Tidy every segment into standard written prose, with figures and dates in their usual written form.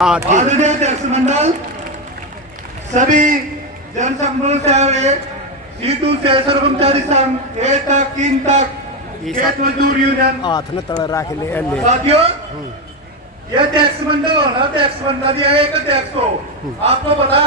आदरणीय अध्यक्ष मंडल, सभी जनसंघ से आए सीटू से कर्मचारी संघ ए तक 3 तक खेत मजदूर यूनियन हाथ न तड़ रख ले ले साथियों, ये अध्यक्ष मंडल हो ना, अध्यक्ष मंडल ये एक अध्यक्ष हो। आपको पता,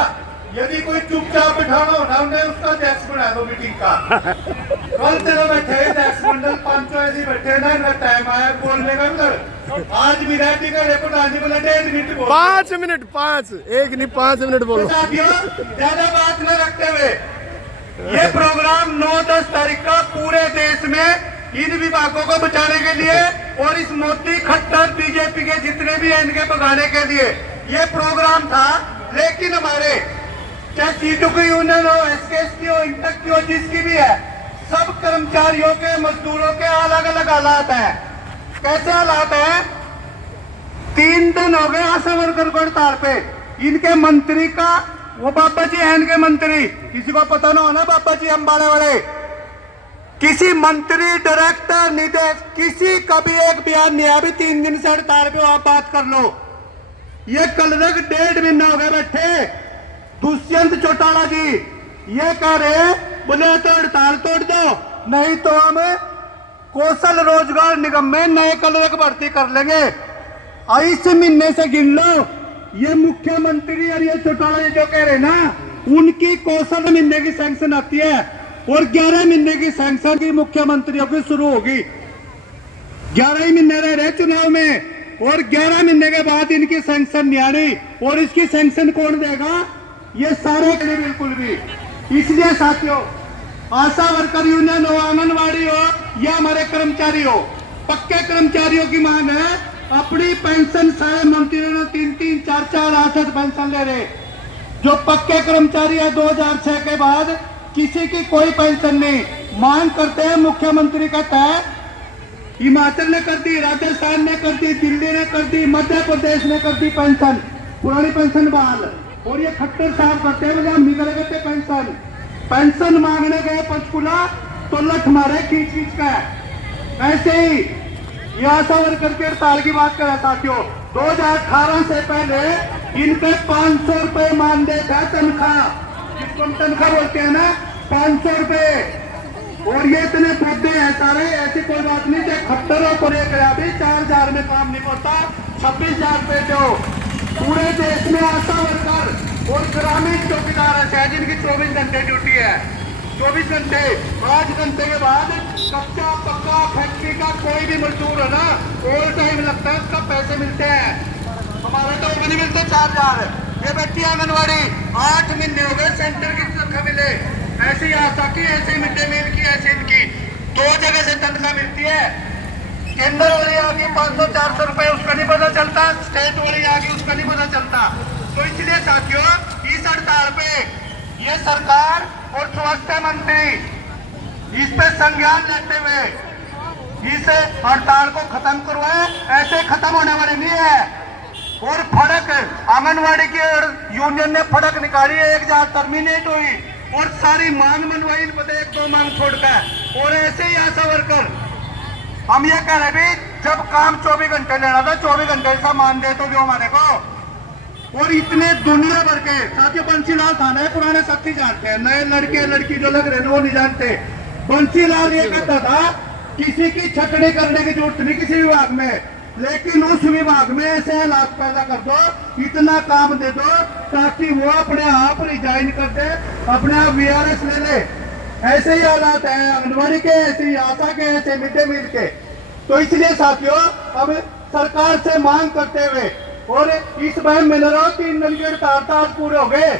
यदि कोई चुपचाप बिठाना हो ना, उन्हें उसका अध्यक्ष बना दो मीटिंग का। कल चलो बैठे अध्यक्ष मंडल 500 ऐसे बैठे ना, इनका टाइम आया बोलने का। उधर आज विराटी का रिपोर्ट आने वाला 1.5 मिनट बोलो। 5 मिनट 5 एक नहीं 5 मिनट बोलो। साथियों, ज्यादा बात न रखते हुए ये प्रोग्राम 9-10 तारीख का पूरे देश में इन विभागों को बचाने के लिए और इस मोदी खट्टर बीजेपी के जितने भी हैं इनके भगाने के लिए ये प्रोग्राम था। लेकिन हमारे चाहे सीटू की यूनियन हो, एसकेएस की हो, इंटक की हो, जिसकी भी है, सब कर्मचारियों के मजदूरों के अलग अलग हालात हैं। कैसे हालात हैं? 3 दिन हो गए आशा वर्कर को हड़ताल पे। इनके मंत्री का, वो बाबा जी हैं इनके मंत्री, किसी को पता ना हो ना, बाबा जी अम्बाड़े वाले, किसी मंत्री, डायरेक्टर, निदेशक, किसी का भी एक बयान नहीं आया। 3 दिन से हड़ताल पे आप बात कर लो। ये कल तक 1.5 महीना हो गए बैठे। दुष्यंत चौटाला जी ये कह रहे, बोले तो हड़ताल तोड़ दो, नहीं तो हम कौशल रोजगार निगम में नए क्लर्क भर्ती कर लेंगे। इस महीने से गिन लो, ये मुख्यमंत्री और ये चौटाला जी जो कह रहे ना, उनकी कौशल महीने की सैंक्शन आती है और 11 महीने की सैंक्शन की मुख्यमंत्रियों की शुरू होगी। 11 ही महीने रह रहे चुनाव में और 11 महीने के बाद इनकी सैंक्शन नहीं आ रही। और इसकी सैंक्शन कौन देगा? ये सारे के लिए बिल्कुल भी। इसलिए साथियों, आशा वर्कर यूनियन हो, आंगनबाड़ी हो या हमारे कर्मचारी हो, पक्के कर्मचारियों की मांग है अपनी पेंशन। सारे मंत्रियों ने 3-3, 4-4, 8-8 पेंशन ले रहे। जो पक्के कर्मचारी है 2006 के बाद किसी की कोई पेंशन नहीं। मांग करते हैं, मुख्यमंत्री कहता है हिमाचल ने कर दी, राजस्थान ने कर दी, दिल्ली ने कर दी, मध्य प्रदेश ने कर दी पेंशन, पुरानी पेंशन बहाल। और ये खट्टर साहब करते हैं हम नहीं करेंगे पेंशन मांगने गए पंचकुला तो लठ मारे खींच खींच का। ऐसे ही ये आशा वर्कर के हड़ताल की बात करें साथियों, 2018 से पहले इनपे 500 रुपए मानदेय था तनख्वाह, जिसको हम तनख्वाह बोलते हैं ना, 500 रुपए। और ये इतने पौधे हैं सारे, ऐसी कोई बात नहीं। चाहे खट्टर हो पर भी 4,000 में काम नहीं होता, 26,000 रुपए दो। पूरे देश में आशा वर्कर और ग्रामीण चौकीदार है जिनकी 24 घंटे ड्यूटी है। 24 घंटे, 5 घंटे के बाद कच्चा पक्का फैक्ट्री का कोई भी मजदूर है ना, ओवर टाइम लगता है, उसका पैसे मिलते हैं। हमारे तो नहीं मिलते 4,000। ये बैठी आंगनबाड़ी 8 महीने हो गए सेंटर की तनख्वाह मिले। ऐसी आशा की, ऐसे मिड डे मील की, ऐसे इनकी 2 जगह से तनख्वाह मिलती है। केंद्र वाली आ गई 500-400 रुपए, उसका नहीं पता चलता। स्टेट वाली आ गई, उसका नहीं पता चलता। तो इसलिए साथियों, इस हड़ताल पे ये सरकार और स्वास्थ्य मंत्री इस पे संज्ञान लेते हुए इस हड़ताल को खत्म करवाए। ऐसे खत्म होने वाली नहीं है। और फड़क आंगनबाड़ी के यूनियन ने फड़क निकाली, 1,000 टर्मिनेट हुई और सारी मांग मनवाई, इन पता 1-2 मांग छोड़कर। और ऐसे ही आशा वर्कर हम ये कह रहे भी, जब काम 24 घंटे लेना था, 24 घंटे का मान दे तो जो हमारे को। और इतने दुनिया भर के साथियों, बंसीलाल थाना है, पुराने साथी जानते हैं, नए लड़के लड़की जो लग रहे हैं वो नहीं जानते। बंसीलाल ये कहता था किसी की छटनी करने की जरूरत नहीं किसी विभाग में, लेकिन उस विभाग में ऐसे हालात पैदा कर दो, इतना काम दे दो ताकि वो अपने आप रिजाइन कर दे, अपने आप VRS ले ले। ऐसे ही हालात हैं आंगनबाड़ी के, ऐसे ही आशा के, ऐसे मिड डे मील के। तो इसलिए साथियों, अब सरकार से मांग करते हुए, और इस बार मिल रहा हो 3 दिन के हड़ताल आज पूरे हो गए,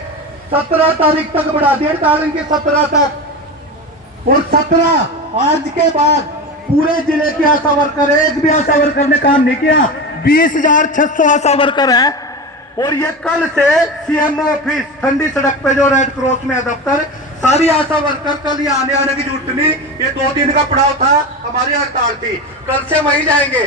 17 तारीख तक बढ़ा दिया हड़ताल इनकी, 17 तक। और 17 आज के बाद पूरे जिले के आशा वर्कर, एक भी आशा वर्कर ने काम नहीं किया। 20,600 आशा वर्कर है। और ये कल से CMO ऑफिस ठंडी सड़क पे जो रेड क्रॉस में है दफ्तर, सारी आशा वर्कर कल यहाँ आने की जरूरत नहीं। ये 2 दिन का पड़ाव था, हमारी हड़ताल थी, कल से वहीं जाएंगे।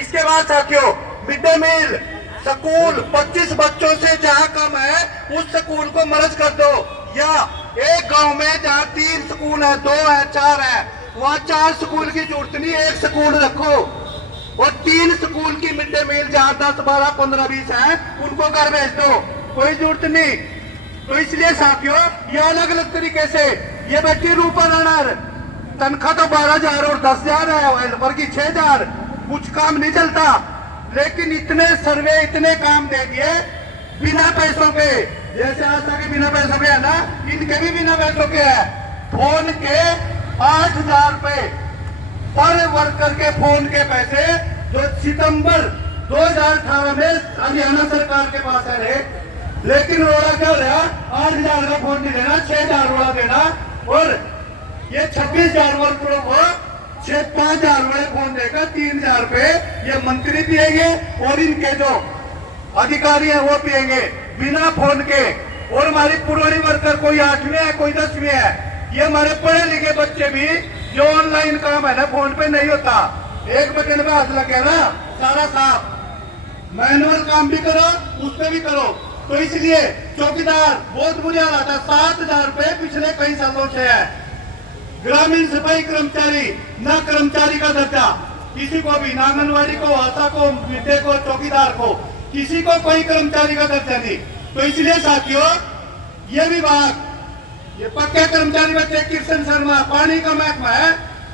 इसके बाद साथियों, मिड डे मील स्कूल 25 बच्चों से जहाँ कम है उस स्कूल को मर्ज कर दो, या एक गांव में जहाँ 3 स्कूल है, 2 है, 4 है, वहाँ 4 स्कूल की जरूरत नहीं, 1 स्कूल रखो। और 3 स्कूल की मिड डे मील जहां 10, 12, 15, 20 है उनको घर भेज दो, कोई जरूरत नहीं। तो इसलिए साथियों ये अलग अलग तरीके से ये बैठी रूपा राणा, तनख्वाह तो 12,000 और 10,000 है, हेल्पर की 6,000, कुछ काम नहीं चलता। लेकिन इतने सर्वे इतने काम दे दिए बिना पैसों के, जैसे आशा के बिना पैसों के है ना, इनके भी बिना पैसों के है। फोन के 8,000 रुपए पर वर्कर के फोन के पैसे जो सितंबर 2018 में हरियाणा सरकार के पास है रहे, लेकिन रोड़ा क्या रहा, 8,000 का फोन नहीं देना, 6,000 रोड़ा देना। और ये 26,000 वर्करों को 5,000 रुपए फोन देकर 3,000 रुपए ये मंत्री पिएंगे और इनके जो अधिकारी है वो पिएंगे बिना फोन के। और हमारी पुरानी वर्कर कोई 8वीं है, कोई 10वीं है, ये हमारे पढ़े लिखे बच्चे भी जो ऑनलाइन काम है ना फोन पे नहीं होता, एक बटन पे हाथ लग गया ना सारा साफ, मैनुअल काम भी करो उस पे भी करो। तो इसलिए चौकीदार बहुत बुरी हालत है, 7,000 रुपए पिछले कई सालों से है। ग्रामीण सफाई कर्मचारी न कर्मचारी का दर्जा किसी को भी, ना आंगनबाड़ी को, आशा को, मिडे को, चौकीदार को, किसी को कोई कर्मचारी का दर्जा नहीं। तो इसलिए साथियों ये विभाग ये पक्के कर्मचारी बच्चे किशन शर्मा, पानी का महकमा है,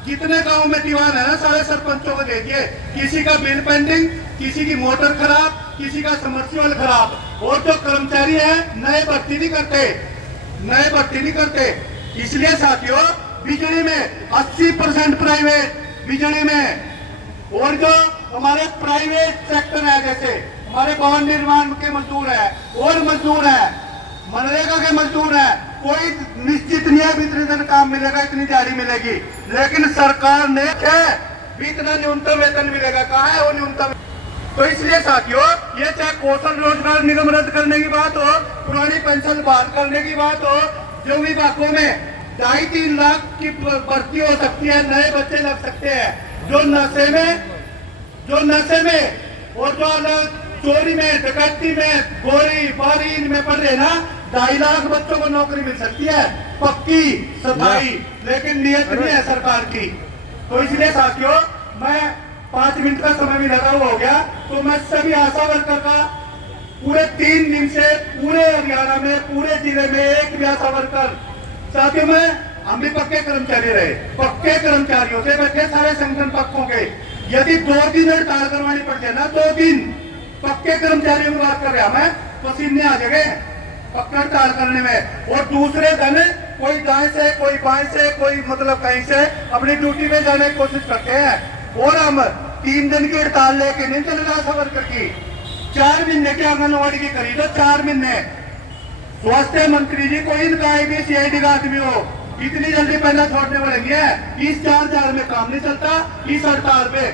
जितने गांव में दीवान है ना सारे सरपंचों को दे दिए, किसी का बिल पेंडिंग, किसी की मोटर खराब, किसी का समर्सिबल खराब। और जो कर्मचारी है नए भर्ती नहीं करते, नए भर्ती नहीं करते। इसलिए साथियों बिजली में 80% प्राइवेट बिजली में, और जो हमारे प्राइवेट सेक्टर है जैसे हमारे भवन निर्माण के मजदूर है और मजदूर है, मनरेगा के मजदूर है, कोई निश्चित नहीं है इतने दिन काम मिलेगा, इतनी दिहाड़ी मिलेगी। लेकिन सरकार ने भी इतना न्यूनतम वेतन मिलेगा, कहा है वो न्यूनतम। तो इसलिए साथियों ये चाहे कौशल रोजगार निगम रद्द करने की बात हो, पुरानी पेंशन बहाल करने की बात हो, जो विभागों में 2.5-3 लाख की भर्ती हो सकती है, नए बच्चे लग सकते हैं, जो नशे में और जो चोरी में, डकैती में, गोली बारी में पड़ रहे ना, 2.5 लाख बच्चों को नौकरी मिल सकती है पक्की सफाई, लेकिन नियत नहीं है सरकार की। तो इसलिए साथियों मैं 5 मिनट का समय भी लगा हुआ हो गया, तो मैं सभी आशा वर्कर का पूरे 3 दिन से पूरे हरियाणा में पूरे जिले में एक भी आशा वर्कर, साथियों में हम भी पक्के कर्मचारी रहे, पक्के कर्मचारियों से बैठे सारे संगठन पक्कों के, यदि 2 दिन हड़ताल करवानी पड़ जाए ना, 2 दिन पक्के कर्मचारियों की बात कर रहे हैं, हमें पसीने आ जाएंगे पक्का हड़ताल करने में। और दूसरे दिन कोई दाएं से, कोई बाएं से, कोई मतलब कहीं से अपनी ड्यूटी में जाने की कोशिश करते हैं। और हम 3 दिन की हड़ताल लेके नहीं चले रहा आशा वर्कर की, 4 महीने की आंगनबाड़ी की करी तो 4 महीने। स्वास्थ्य मंत्री जी कोई इनका IBCID का आदमी हो, इतनी जल्दी पहले छोड़ने पड़ेंगे, इस 4,000 में काम नहीं चलता, इस हड़ताल पे